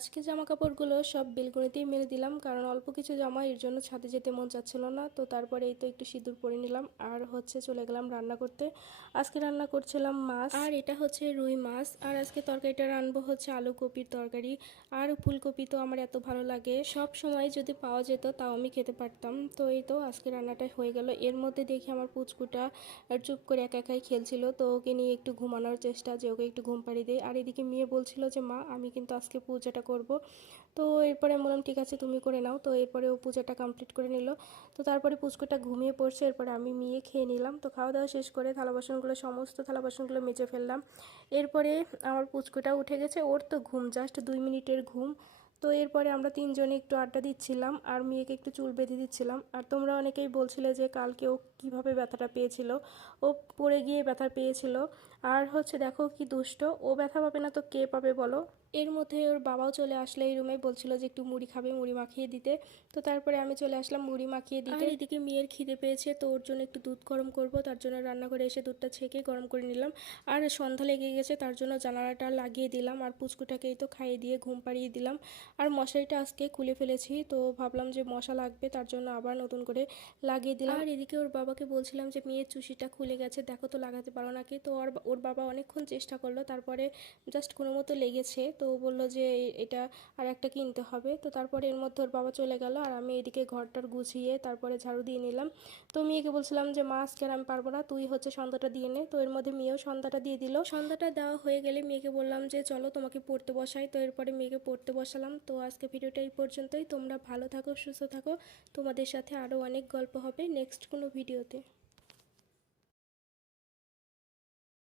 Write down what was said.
আজকে জামা কাপড়গুলো সব বেলকনিতেই মেলে দিলাম, কারণ অল্প কিছু জামা, এর জন্য ছাদে যেতে মন চাচ্ছিল না। তো তারপরে এই তো একটু সিঁদুর পরে নিলাম আর চলে গেলাম রান্না করতে। আজকে রান্না করছিলাম মাছ, আর এটা হচ্ছে রুই মাছ। আর আজকে তরকারিটা রান্নাবো হচ্ছে আলু কপির তরকারি। আর ফুলকপি তো আমার এত ভালো লাগে, সব সময় যদি পাওয়া যেত তাও আমি খেতে পারতাম। তো এই তো আজকে রান্নাটা হয়ে গেল। এর মধ্যে দেখি আমার পুচকুটা চুপ করে একা একাই খেলছিল, তো ওকে নিয়ে একটু ঘুমানোর চেষ্টা, যে ওকে একটু ঘুম পাড়িয়ে দেয়। আর এদিকে মেয়ে বলছিল যে মা, আমি কিন্তু আজকে পূজাটা করব। তো এরপরে আমি বললাম ঠিক আছে তুমি করে নাও। তো এরপরে ও পূজাটা কমপ্লিট করে নিল। তো তারপরে পুচকুটা ঘুমিয়ে পড়ছে, এরপরে আমি মেয়ে খেয়ে নিলাম। তো খাওয়া দাওয়া শেষ করে সমস্ত থালা বাসনগুলো মেজে ফেললাম। এরপরে আমার পুচকুটা উঠে গেছে, ওর তো ঘুম জাস্ট 2 মিনিটের ঘুম। তো এরপরে আমরা তিনজনে একটু আড্ডা দিচ্ছিলাম আর মেয়েকে একটু চুল বেঁধে দিচ্ছিলাম। আর তোমরা অনেকেই বলছিলে যে কালকে ও কীভাবে ব্যথাটা পেয়েছিল, ও পড়ে গিয়ে ব্যথা পেয়েছিল। আর দেখো কি দুষ্ট, ও ব্যথা পাবে না তো কে পাবে বলো। এর মধ্যে ওর বাবাও চলে আসলে এই রুমে, বলছিল যে একটু মুড়ি খাবে, মুড়ি মাখিয়ে দিতে। তো তারপরে আমি চলে আসলাম মুড়ি মাখিয়ে দিতে। আর এদিকে মেয়ের খিদে পেয়েছে, তো ওর জন্য একটু দুধ গরম করব, তার জন্য রান্না করে এসে দুধটা ছেঁকে গরম করে নিলাম। আর সন্ধ্যা লেগে গেছে, তার জন্য জানালাটা লাগিয়ে দিলাম আর পুচকুটাকেই তো খাইয়ে দিয়ে ঘুম পাড়িয়ে দিলাম। আর মশারিটা আজকে খুলে ফেলেছি, তো ভাবলাম যে মশা লাগবে, তার জন্য আবার নতুন করে লাগিয়ে দিলাম। আর এদিকে ওর বাবাকে বলছিলাম যে মেয়ের চুষিটা খুলে গেছে, দেখো তো লাগাতে পারো নাকি। তো ওর বাবা অনেকক্ষণ চেষ্টা করলো, তারপরে জাস্ট কোনো মতো লেগেছে। তো বললো যে এটা আর একটা কিনতে হবে। তো তারপরে এর মধ্যে ওর বাবা চলে গেল আর আমি এদিকে ঘরটার গুছিয়ে তারপরে ঝাড়ু দিয়ে নিলাম। তো মেয়েকে বলছিলাম যে মা আজকে আর আমি পারবো না, তুই সন্ধ্যাটা দিয়ে নে। তো এর মধ্যে মেয়েও সন্ধ্যাটা দিয়ে দিল। সন্ধ্যাটা দেওয়া হয়ে গেলে মেয়েকে বললাম যে চলো তোমাকে পড়তে বসাই। তো এরপরে মেয়েকে পড়তে বসালাম। তো আজকে ভিডিওটা এই পর্যন্তই। তোমরা ভালো থাকো, সুস্থ থাকো। তোমাদের সাথে আরও অনেক গল্প হবে নেক্সট কোনো ভিডিওতে।